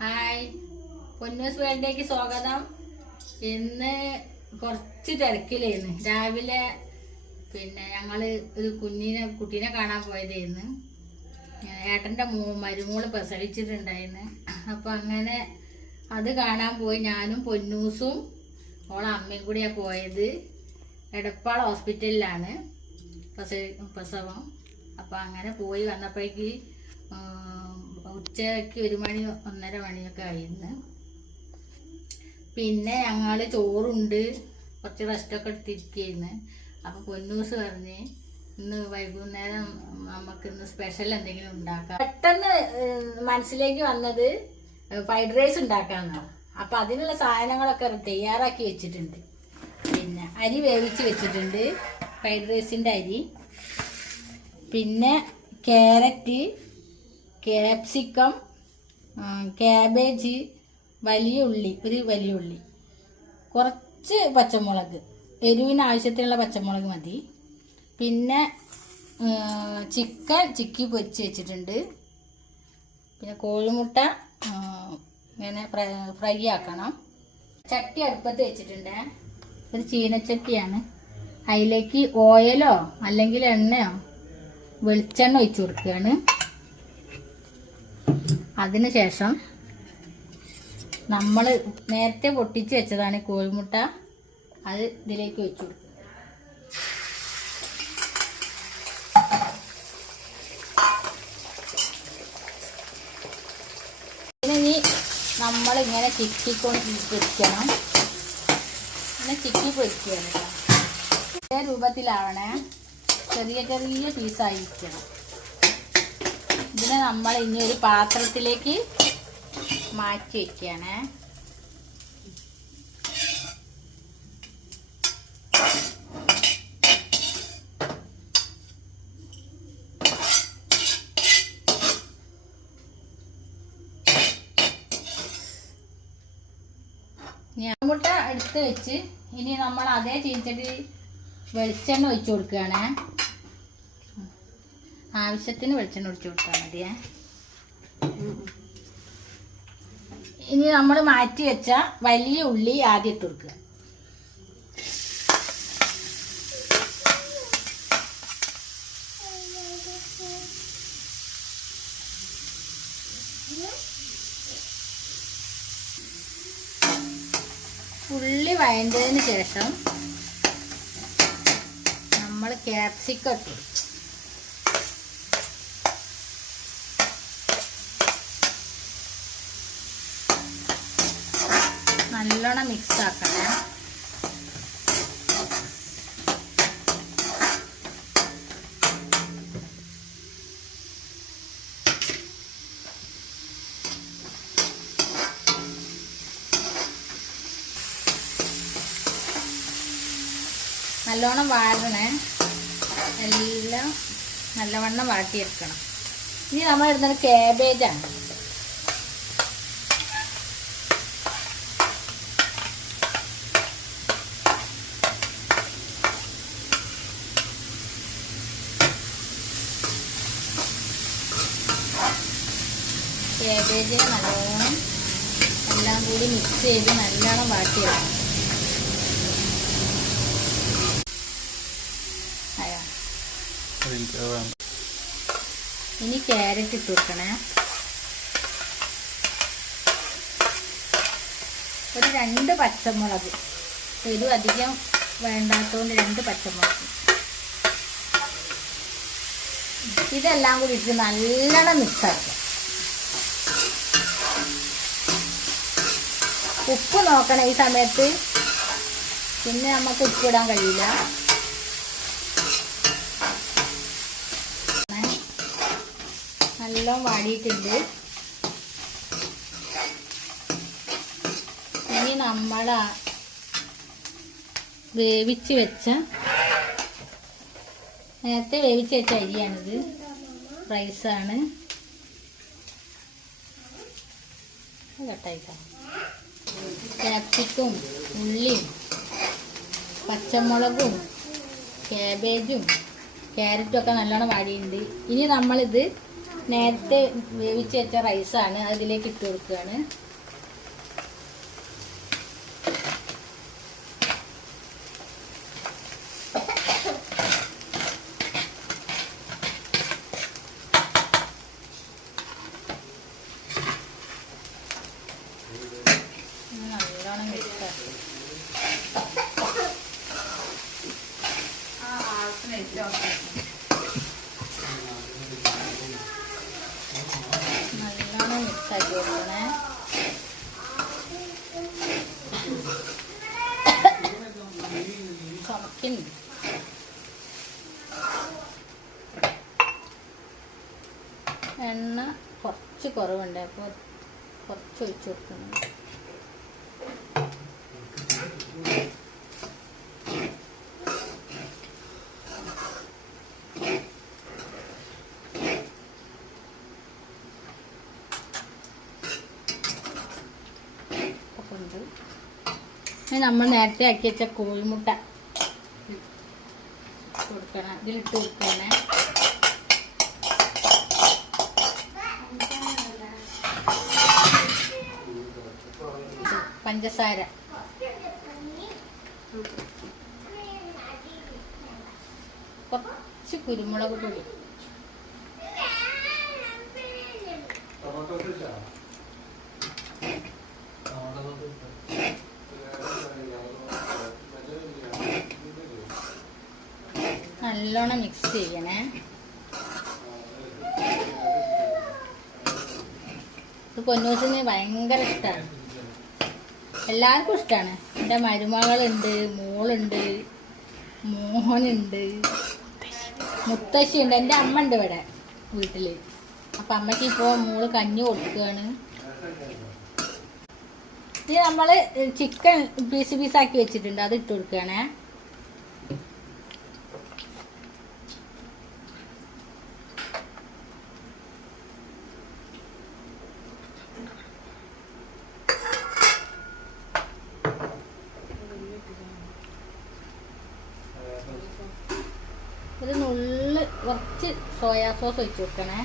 Hi, Ponnoos വേൾഡിലേക്ക് സ്വാഗതം. ഇന്ന് കുറച്ച് തിരക്കിലായിരുന്നു. രാവിലെ ഞങ്ങള് ഒരു കുട്ടീനെ കാണാൻ പോയതായിരുന്നു. ഏട്ടൻ്റെ മരുമോള് പ്രസവിച്ചിട്ടുണ്ടായിരുന്നു. അപ്പം അങ്ങനെ അത് കാണാൻ പോയി. ഞാനും പൊന്നൂസും ഓളെ അമ്മയും കൂടിയാണ് പോയത്. എടപ്പാൾ ഹോസ്പിറ്റലിലാണ് പ്രസവം. അപ്പം അങ്ങനെ പോയി വന്നപ്പോഴേക്ക് ഉച്ചയ്ക്ക് 1 മണി 1:30 മണിയൊക്കെ ആയിരുന്നു. പിന്നെ ഞങ്ങൾ ചോറുണ്ട് കുറച്ച് റെസ്റ്റൊക്കെ എടുത്തിരിക്കുകയായിരുന്നു. അപ്പോൾ പൊന്നൂസ് പറഞ്ഞ് ഇന്ന് വൈകുന്നേരം നമുക്കിന്ന് സ്പെഷ്യൽ എന്തെങ്കിലും ഉണ്ടാക്കാം. പെട്ടെന്ന് മനസ്സിലേക്ക് വന്നത് ഫ്രൈഡ് റൈസ് ഉണ്ടാക്കാമെന്നാണ്. അപ്പോൾ അതിനുള്ള സാധനങ്ങളൊക്കെ തയ്യാറാക്കി വെച്ചിട്ടുണ്ട്. പിന്നെ അരി വേവിച്ച് വെച്ചിട്ടുണ്ട്, ഫ്രൈഡ് റൈസിൻ്റെ അരി. പിന്നെ ക്യാരറ്റ്, ക്യാപ്സിക്കം, ക്യാബേജ്, വലിയ ഉള്ളി, കുറച്ച് പച്ചമുളക്, എരിവിന് ആവശ്യത്തിനുള്ള പച്ചമുളക് മതി. പിന്നെ ചിക്കി പൊരിച്ച് വെച്ചിട്ടുണ്ട്. പിന്നെ കോഴിമുട്ട ഇങ്ങനെ ഫ്രൈ ആക്കണം. ചട്ടി അടുപ്പത്ത് വെച്ചിട്ടുണ്ട്. ഒരു ചീനച്ചട്ടിയാണ്. അതിലേക്ക് ഓയിലോ അല്ലെങ്കിൽ എണ്ണയോ വെളിച്ചെണ്ണ ഒഴിച്ചു കൊടുക്കുകയാണ്. അതിനുശേഷം നമ്മൾ നേരത്തെ പൊട്ടിച്ച് വെച്ചതാണ് കോഴിമുട്ട, അത് ഇതിലേക്ക് ഒഴിച്ചു കൊടുക്കുക. ഇനി നമ്മളിങ്ങനെ ചിക്കിക്കൊണ്ട് പൊരിക്കണം. ഇങ്ങനെ ചിക്കി പൊരിക്കുകയാണ്. ഇതേ രൂപത്തിലാവണേ, ചെറിയ ചെറിയ പീസായിരിക്കണം. ഇതിനെ നമ്മൾ ഇനി ഒരു പാത്രത്തിലേക്ക് മാറ്റി വയ്ക്കുകയാണ്. മുട്ട എടുത്ത് വെച്ച് ഇനി നമ്മൾ അതേ ചീനിച്ചട്ടി വെളിച്ചെണ്ണ ഒഴിച്ചു കൊടുക്കുകയാണ്. ആവശ്യത്തിന് വെളിച്ചെണ്ണ ഒഴിച്ചു കൊടുത്താൽ മതിയേ. ഇനി നമ്മൾ മാറ്റി വെച്ച വലിയ ഉള്ളി ആദ്യം ഇട്ട് കൊടുക്കുക. ഉള്ളി വഴണ്ടതിന് ശേഷം നമ്മൾ ക്യാപ്സിക്കം ഇട്ടു. നല്ലോണം മിക്സ് ആക്കണേ. നല്ലോണം വാടണേ. എല്ലാം നല്ലവണ്ണം വാട്ടിയെടുക്കണം. ഇനി നമ്മൾ ഇടുന്നത് ക്യാബേജാണ്. ക്യാബേജിനെ നല്ലോണം എല്ലാം കൂടി മിക്സ് ചെയ്ത് നല്ലോണം വാട്ടിയെടുക്കണം. ഇനി ക്യാരറ്റ് ഇട്ട് കൊടുക്കണേ. ഒരു 2 പച്ചമുളക്, എരിവ് അധികം വേണ്ടാത്തതുകൊണ്ട് 2 പച്ചമുളക്. ഇതെല്ലാം കൂടി ഇട്ട് നല്ലോണം മിക്സാക്കുക. ഉപ്പ് നോക്കണം ഈ സമയത്ത്, പിന്നെ നമുക്ക് ഉപ്പിടാൻ കഴിയില്ല. നല്ലോണം വാടിയിട്ടുണ്ട്. ഇനി നമ്മൾ നേരത്തെ വേവിച്ച് വെച്ച അരിയാണിത്, റൈസാണ്. കട്ടായിക്കാം. ക്യാപ്സിക്കും, ഉള്ളിയും, പച്ചമുളകും, ക്യാബേജും, ക്യാരറ്റും ഒക്കെ നല്ലോണം വാടിയിട്ടുണ്ട്. ഇനി നമ്മളിത് നേരത്തെ വേവിച്ച് വെച്ച റൈസാണ്, അതിലേക്ക് ഇട്ട് കൊടുക്കുകയാണ്. നല്ലോണം മിക്സാക്കി നല്ലോണം മിക്സാക്കി കൊടുക്കണേ. ചമക്കുന്നുണ്ട്. എണ്ണ കുറച്ച് കുറവുണ്ട്, അപ്പോൾ കുറച്ച് ഒഴിച്ചു കൊടുക്കണം. നമ്മൾ നേരത്തെ ആക്കി വെച്ച കോഴിമുട്ട കൊടുക്കണം, ഇതിലിട്ട് കൊടുക്കണേ. പഞ്ചസാര, കുറച്ച് കുരുമുളക് പൊടി, നല്ലോണം മിക്സ് ചെയ്യണേ. ഇത് പൊന്നൂസിന് ഭയങ്കര ഇഷ്ടമാണ്, എല്ലാവർക്കും ഇഷ്ടമാണ്. എൻ്റെ മരുമകളുണ്ട്, മോളുണ്ട്, മോഹനുണ്ട്, മുത്തശ്ശിയുണ്ട്, എൻ്റെ അമ്മ ഉണ്ട് ഇവിടെ വീട്ടിൽ. അപ്പം അമ്മയ്ക്ക് ഇപ്പോൾ മോള് കഞ്ഞി കൊടുക്കുകയാണ്. ഇത് നമ്മൾ ചിക്കൻ പീസാക്കി വെച്ചിട്ടുണ്ട്, അത് ഇട്ട് കൊടുക്കുകയാണേ. ഒരു നുള്ള് കുറച്ച് സോയാ സോസ് ഒഴിച്ച് വെക്കണേ.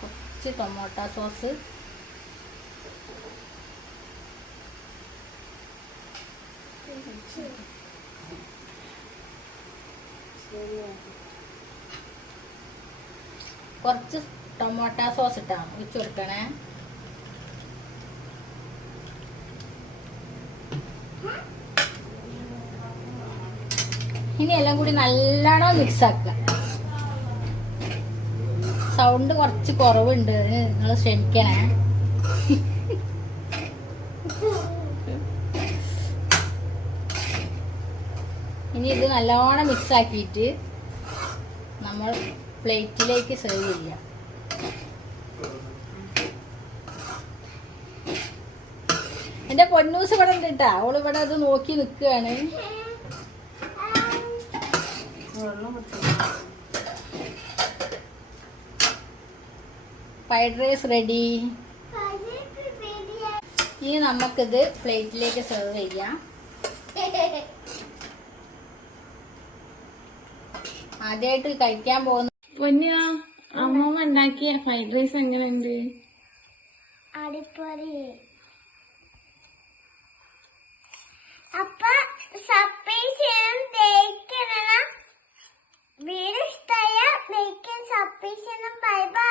കുറച്ച് ടൊമാറ്റോ സോസ്, കുറച്ച് ടൊമാറ്റോ സോസ് ഇട്ടാണ് ഒഴിച്ച് കൊടുക്കണേ. ഇനി എല്ലാം കൂടി നല്ലോണം മിക്സ് ആക്കുക. സൗണ്ട് കുറച്ച് കുറവുണ്ട്, നിങ്ങൾ ക്ഷമിക്കണേ. ഇനി ഇത് നല്ലോണം മിക്സ് ആക്കിയിട്ട് നമ്മൾ പ്ലേറ്റിലേക്ക് സെർവ് ചെയ്യാം. എൻ്റെ പൊന്നൂസ് ഇവിടെ ഉണ്ട് കേട്ടോ, അവൾ ഇവിടെ അത് നോക്കി നിൽക്കുകയാണ്. Fried rice ready. ഇനി നമുക്കിത് പ്ലേറ്റിലേക്ക് സെർവ് ചെയ്യാം. ആദ്യമായിട്ട് കഴിക്കാൻ പോകുന്ന പൊന്നു അമ്മമ്മ ഉണ്ടാക്കിയ ഫ്രൈഡ് റൈസ് എങ്ങനെയുണ്ട്? അടിപൊളി. അപ്പൊ സബ്സ്ക്രൈബ് ചെയ്യണം, ലൈക്ക് ചെയ്യണം. വീഡിയോ ഇഷ്ടമായ ലൈക്ക് സബ്സ്ക്രൈബ് ചെയ്യണം. Bye bye.